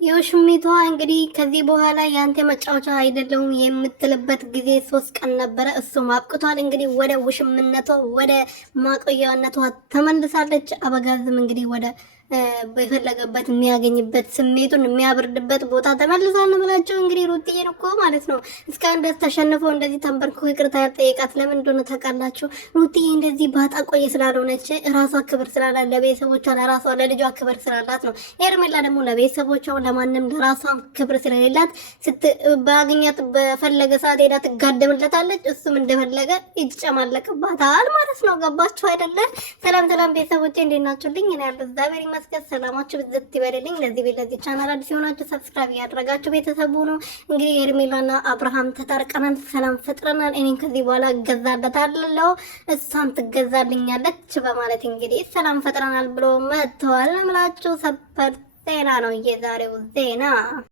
የውሽሚቷ እንግዲህ ከዚህ በኋላ ያንተ መጫወቻ አይደለሁም የምትልበት ጊዜ 3 ቀን ነበረ። እሱም አብቅቷል። እንግዲህ ወደ ውሽምነቷ ወደ ማቆያነቷ ተመልሳለች። አበጋዝም እንግዲህ ወደ በፈለገበት የሚያገኝበት ስሜቱን የሚያብርድበት ቦታ ተመልሷል ነው የምላቸው። እንግዲህ ሩትዬን እኮ ማለት ነው እስካሁን ድረስ ተሸንፈው እንደዚህ ተንበርክኮ ይቅርታ ያጠየቃት ለምን እንደሆነ ታውቃላችሁ? ሩትዬ እንደዚህ ባጣ ቆየ ስላልሆነች ራሷ ክብር ስላላት ለቤተሰቦቿ፣ ለራሷ ለልጇ ክብር ስላላት ነው። ሄርሜላ ደግሞ ለቤተሰቦቿ ለማንም ለራሷ ክብር ስለሌላት ባገኛት በፈለገ ሰዓት ሄዳ ትጋደምለታለች። እሱም እንደፈለገ ይጨማለቅባታል ማለት ነው። ገባችሁ አይደለ? ሰላም ሰላም ቤተሰቦቼ እንዴት ናችሁልኝ? እኔ ያለው እግዚአብሔር ይመስገን ሰላማችሁ ብዝት ይበልልኝ። ለዚህ ቻናል አዲስ የሆናችሁ ሰብስክራይብ ያደረጋችሁ ቤተሰቡ ነው። እንግዲህ ሄርሜላና አብርሃም ተታርቀናል፣ ሰላም ፈጥረናል። እኔን ከዚህ በኋላ እገዛለታለሁ እሷም ትገዛልኛለች በማለት እንግዲህ ሰላም ፈጥረናል ብሎ መጥተዋል። ምላችሁ ሰበር ዜና ነው የዛሬው ዜና።